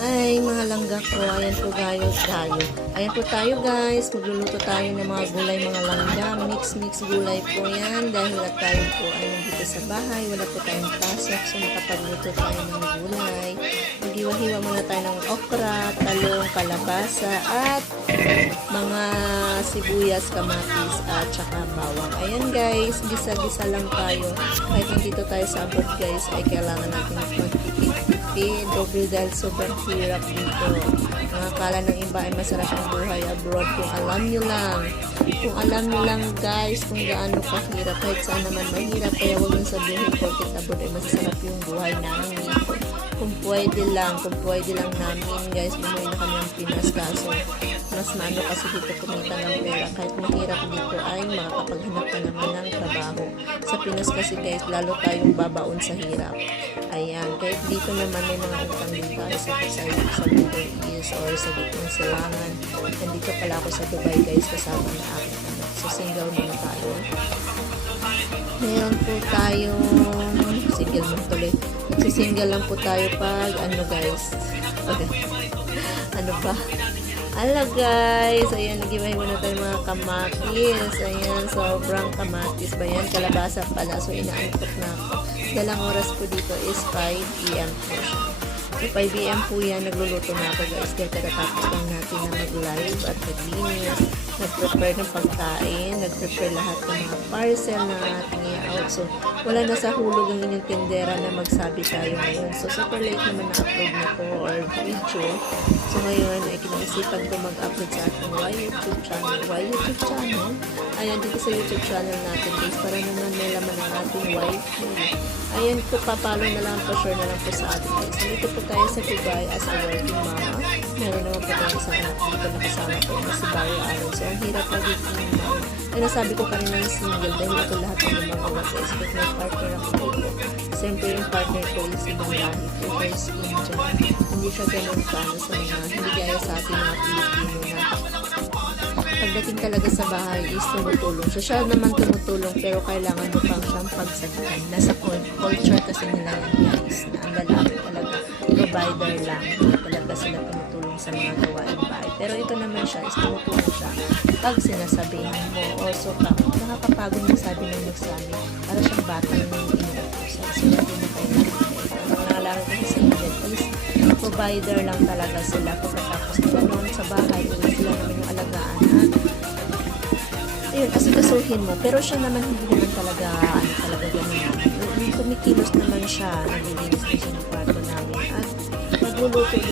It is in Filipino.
Ay, mga langga ko, ayan po tayo. Ayan po tayo guys, magluluto tayo ng mga gulay, mga langga, mix gulay po yan dahil at tayo po ay nandito sa bahay, wala po tayong pasok, so makapagluto tayo ng gulay. Maghiwa-hiwa muna tayo ng okra, talong, kalabasa at mga sibuyas, kamatis at saka bawang. Ayan guys, gisa-gisa lang tayo. Kahit nandito tayo sa abroad guys, ay kailangan natin magtipid double dahil sobrang hirap dito. Ang akala ng iba ay masarap ang buhay abroad. Kung alam nyo lang guys kung gaano kahirap, kahit saan naman mahirap, kaya huwag nyo sabihin porket abroad ay masasarap yung buhay namin dito. Kung pwede lang namin guys, lumuwi na kami ng Pinas, kaso mas maano kasi dito kumita ng pera. Kahit mahirap dito ay makakapaghanap ka naman ng trabaho. Sa Pinas kasi guys, lalo tayong babaon sa hirap. Ayan, kahit dito naman may mga utang din tayo sa Middle East or sa gitnang silangan. Nandito pala ako sa Dubai guys, kasama na aking anak. So single muna tayo. Meron po tayong single mo tuloy. Nagsisingle lang po tayo pag ano guys. Okay. Ano ba? Ala guys, ayan, nag-iwain muna tayo mga kamatis. Ayan, sobrang kamatis ba yan? Kalabasa pala. So, inaantok na ako. Dalang oras po dito is 5 p.m. po siya. So, 5 p.m. po yan, nagluluto na ako guys. Dahil katatapos lang natin na mag-live at naglinis. Nag-prepare ng pagkain. Nag-prepare lahat ng mga parcel na ating i-out. So, wala na sa hulog ang inyong tindera na magsabi tayo ngayon. So, super late naman na-upload na to or video. So, ngayon ay kinaisipan ko mag-upload sa ating YouTube channel. Ayan, dito sa YouTube channel natin guys, para naman may laman ang ating wifi. Ayan, papalo na lang po, share na lang po sa ating guys. Nandito po tayo sa Dubai as a working mama. Meron naman po tayo isang anak dito na kasama ko na si Barry Allen. So, ang hirap magiging mama. Ay, nasabi ko kanina yung single dahil ito lahat ng mga anak guys. But may partner ako dito. Siyempre yung partner ko is ibang lahi po, guys, India. Hindi siya ganun kano sa mga, hindi gaya sa ating mga Pilipino na pagdating talaga sa bahay is tumutulong. So, siya naman tumutulong pero kailangan mo pang siyang pagsabihan. Nasa culture kasi nila yan guys, na ang lalaki talaga provider lang. Hindi talaga sila tumutulong sa mga gawain bahay. Pero ito naman siya is tumutulong siya pag sinasabihan mo. Also, nakakapagod na sabi ng magsabi. Para siyang batang inuutusan. So, hindi na kayo nakikita. Ang mga lalaki kasi sa India is provider lang talaga sila. Pagkatapos nila noon sa bahay, sila naman yung alagaan at ayun, asikasuhin mo. Pero siya naman hindi naman talaga ganun. Kumikilos naman siya, naglilinis na siya ng kwarto namin at nagluluto